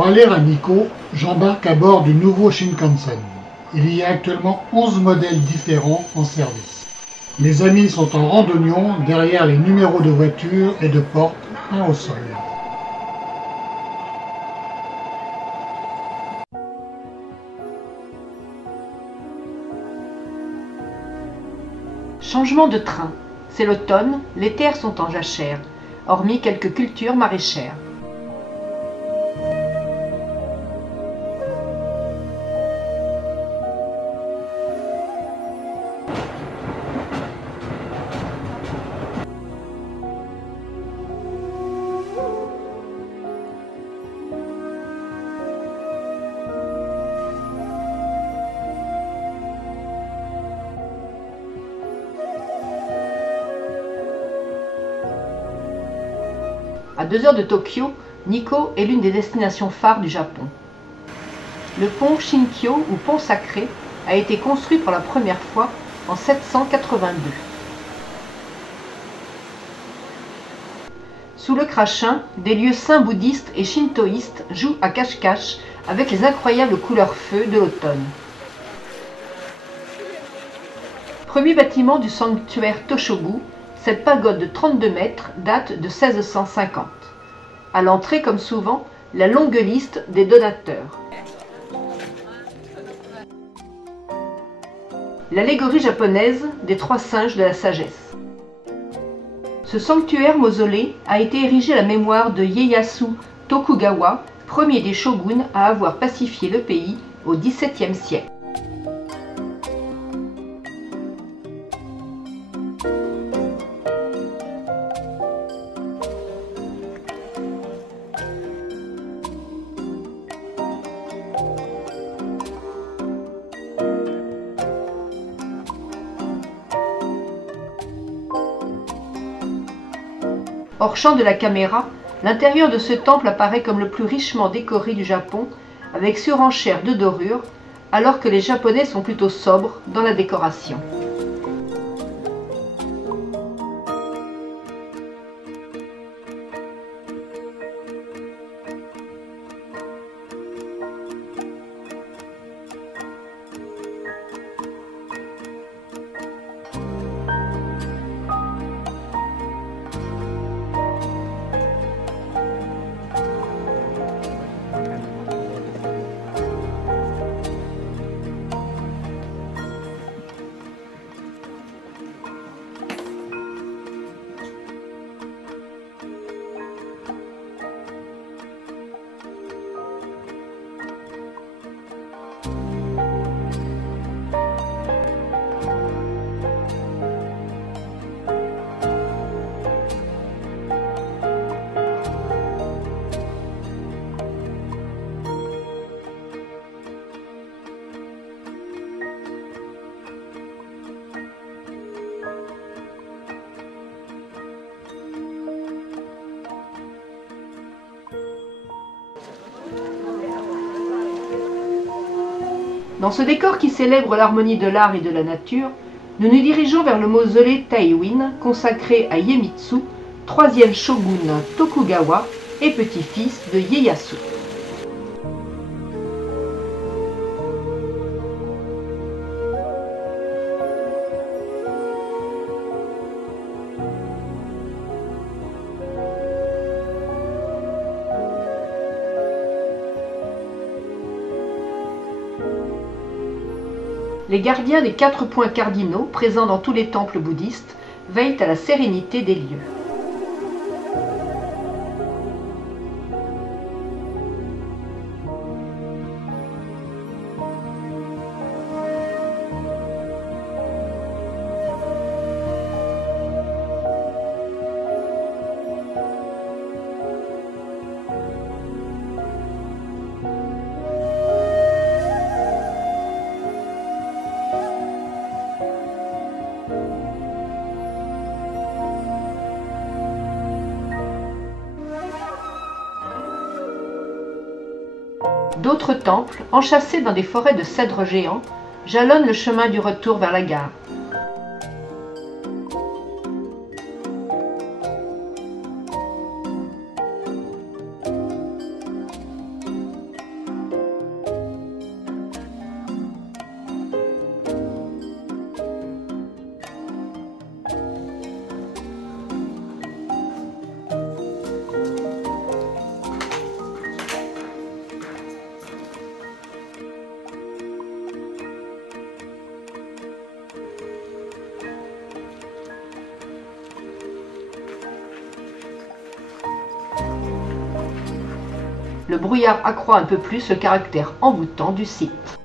Pour aller à Nikko, j'embarque à bord du nouveau Shinkansen. Il y a actuellement 11 modèles différents en service. Mes amis sont en randonnion derrière les numéros de voitures et de portes, un au sol. Changement de train. C'est l'automne, les terres sont en jachère, hormis quelques cultures maraîchères. À 2 heures de Tokyo, Nikko est l'une des destinations phares du Japon. Le pont Shinkyo, ou pont sacré, a été construit pour la première fois en 782. Sous le crachin, des lieux saints bouddhistes et shintoïstes jouent à cache-cache avec les incroyables couleurs feu de l'automne. Premier bâtiment du sanctuaire Toshogu, cette pagode de 32 mètres date de 1650. À l'entrée, comme souvent, la longue liste des donateurs. L'allégorie japonaise des 3 singes de la sagesse. Ce sanctuaire mausolée a été érigé à la mémoire de Ieyasu Tokugawa, premier des shoguns à avoir pacifié le pays au XVIIe siècle. Hors champ de la caméra, l'intérieur de ce temple apparaît comme le plus richement décoré du Japon, avec surenchère de dorures, alors que les Japonais sont plutôt sobres dans la décoration. Dans ce décor qui célèbre l'harmonie de l'art et de la nature, nous nous dirigeons vers le mausolée Taïwin, consacré à Iemitsu, 3e shogun Tokugawa et petit-fils de Ieyasu. Les gardiens des 4 points cardinaux, présents dans tous les temples bouddhistes, veillent à la sérénité des lieux. D'autres temples, enchâssés dans des forêts de cèdres géants, jalonnent le chemin du retour vers la gare. le brouillard accroît un peu plus le caractère envoûtant du site.